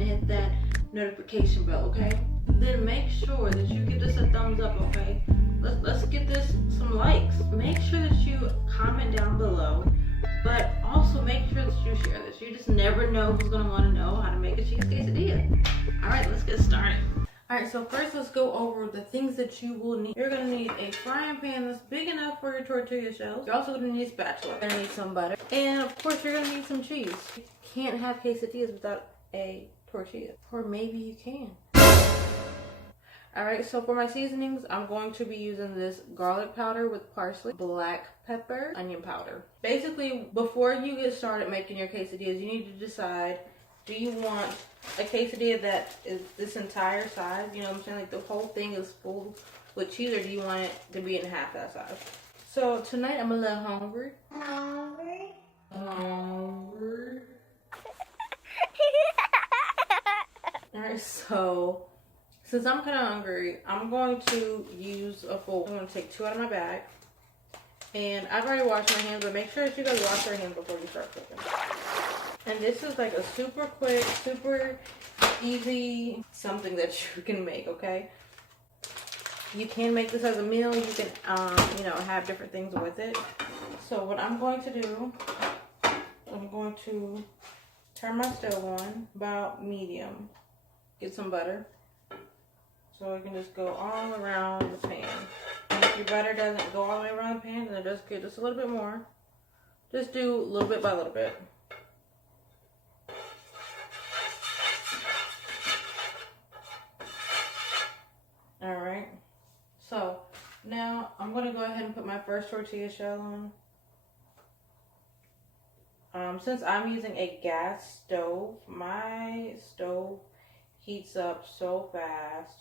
and hit that notification bell, okay? Then make sure that you give this a thumbs up, okay? Let's get this some likes. Make sure that you comment down below, but also make sure that you share this. You just never know who's gonna want to know how to make a cheese quesadilla. All right, let's get started. All right, so first let's go over the things that you will need. You're gonna need a frying pan that's big enough for your tortilla shells. You're also gonna need a spatula. You're gonna need some butter, and of course you're gonna need some cheese. You can't have quesadillas without a tortilla, or maybe you can. Alright, so for my seasonings, I'm going to be using this garlic powder with parsley, black pepper, onion powder. Basically, before you get started making your quesadillas, you need to decide, do you want a quesadilla that is this entire size? You know what I'm saying? Like the whole thing is full with cheese, or do you want it to be in half that size? So tonight I'm a little hungry. Hungry? Alright, so since I'm kind of hungry, I'm going to use a bowl. I'm going to take 2 out of my bag. And I've already washed my hands, but make sure that you guys wash your hands before you start cooking. And this is like a super quick, super easy something that you can make, okay? You can make this as a meal. You can, you know, have different things with it. So what I'm going to do, I'm going to turn my stove on about medium. Get some butter. So we can just go all around the pan. And if your butter doesn't go all the way around the pan, then just get just a little bit more. Just do a little bit by little bit. Alright. So now I'm going to go ahead and put my first tortilla shell on. Since I'm using a gas stove, my stove heats up so fast.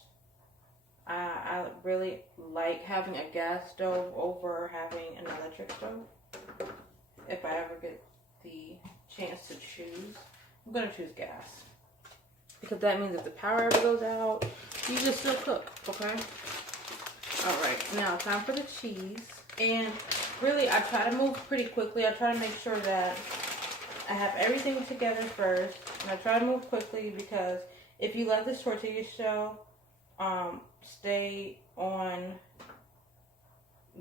I really like having a gas stove over having an electric stove. If I ever get the chance to choose, I'm going to choose gas. Because that means if the power ever goes out, you can still cook, okay? Alright, now time for the cheese. And really, I try to move pretty quickly. I try to make sure that I have everything together first. And I try to move quickly because if you let this tortilla shell stay on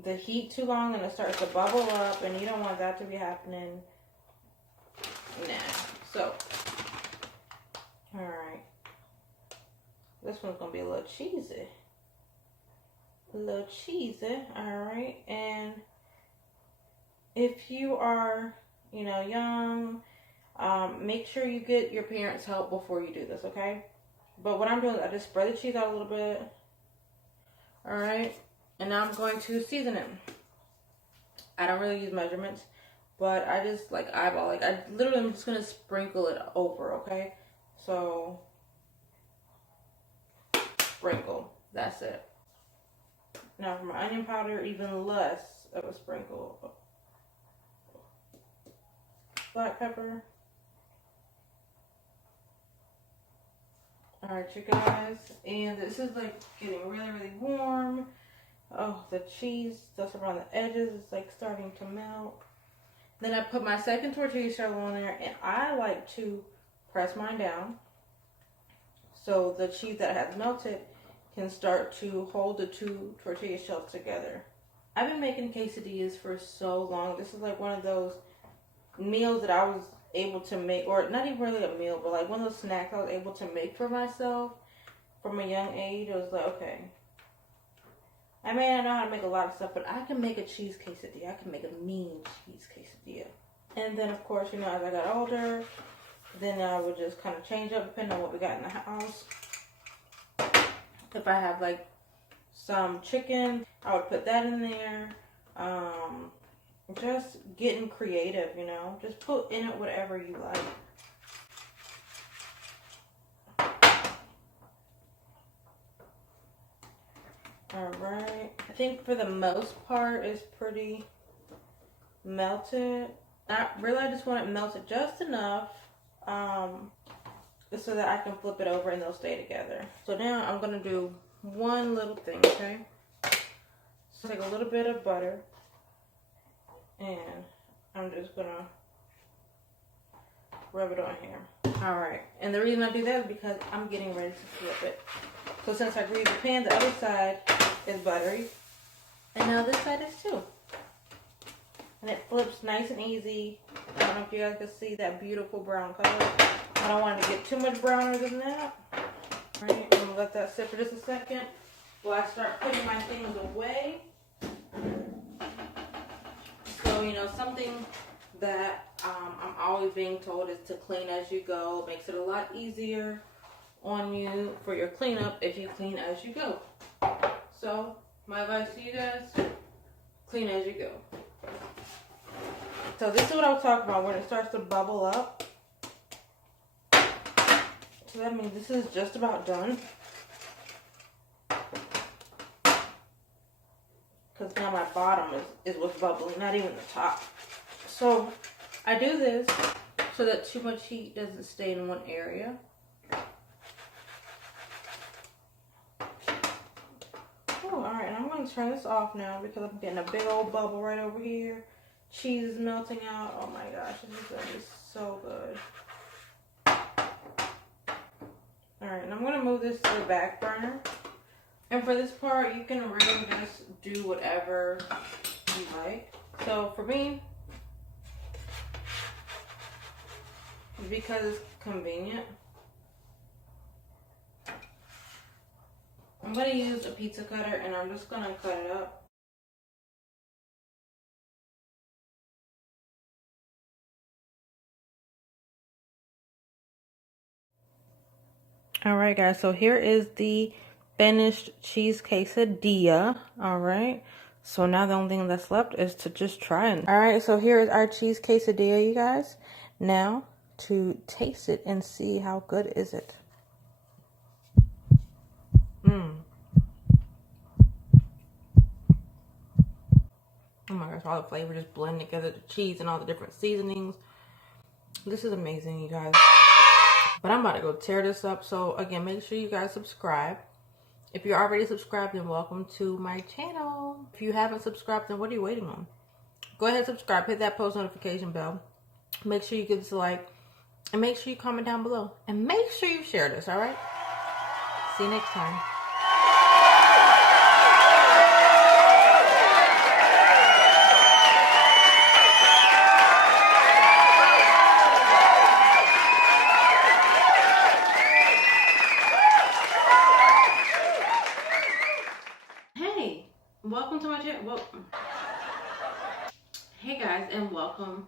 the heat too long, and it starts to bubble up, and you don't want that to be happening. Nah. So, alright. This one's going to be a little cheesy. Alright. And if you are, you know, young, make sure you get your parents' help before you do this, okay? But what I'm doing is I just spread the cheese out a little bit. Alright. And now I'm going to season it. I don't really use measurements, but I just like eyeball. Like I literally am just going to sprinkle it over, okay? So, sprinkle. That's it. Now for my onion powder, even less of a sprinkle. Black pepper. Alright, you guys, and this is like getting really, really warm. Oh, the cheese that's around the edges is like starting to melt. Then I put my second tortilla shell on there, and I like to press mine down so the cheese that has melted can start to hold the 2 tortilla shells together. I've been making quesadillas for so long. This is like one of those meals that I was able to make, or not even really a meal, but like one of those snacks I was able to make for myself from a young age. It was like, okay, I may not know how to make a lot of stuff, but I can make a cheese quesadilla. I can make a mean cheese quesadilla. And then of course, you know, as I got older, then I would just kind of change up depending on what we got in the house. If I have like some chicken, I would put that in there. Just getting creative, you know. Just put in it whatever you like. Alright. I think for the most part it's pretty melted. Not really, I just want it melted just enough so that I can flip it over and they'll stay together. So now I'm going to do one little thing, okay? So take a little bit of butter. And I'm just gonna rub it on here. Alright, and the reason I do that is because I'm getting ready to flip it. So since I greased the pan, the other side is buttery. And now this side is too. And it flips nice and easy. I don't know if you guys can see that beautiful brown color. I don't want it to get too much browner than that. Alright, I'm gonna let that sit for just a second while I start putting my things away. So, you know, something that I'm always being told is to clean as you go. It makes it a lot easier on you for your cleanup if you clean as you go. So, my advice to you guys, clean as you go. So this is what I was talking about when it starts to bubble up. So that means this is just about done. Because now my bottom is what's bubbling, not even the top. So I do this so that too much heat doesn't stay in one area. Oh, alright, and I'm going to turn this off now because I'm getting a big old bubble right over here. Cheese is melting out. Oh my gosh, this is going to be so good. Alright, and I'm going to move this to the back burner. And for this part, you can really just do whatever you like. So for me, because it's convenient, I'm going to use a pizza cutter and I'm just going to cut it up. Alright guys, so here is the finished cheese quesadilla. Alright, so now the only thing that's left is to just try it. Alright, so here is our cheese quesadilla, you guys. Now to taste it and see how good is it. Oh my gosh, all the flavor just blend together, the cheese and all the different seasonings. This is amazing, you guys. But I'm about to go tear this up. So again, make sure you guys subscribe. If you're already subscribed, then welcome to my channel. If you haven't subscribed, then what are you waiting on? Go ahead and subscribe. Hit that post notification bell. Make sure you give this a like. And make sure you comment down below. And make sure you share this, alright? See you next time. Welcome to my channel. Hey guys, and welcome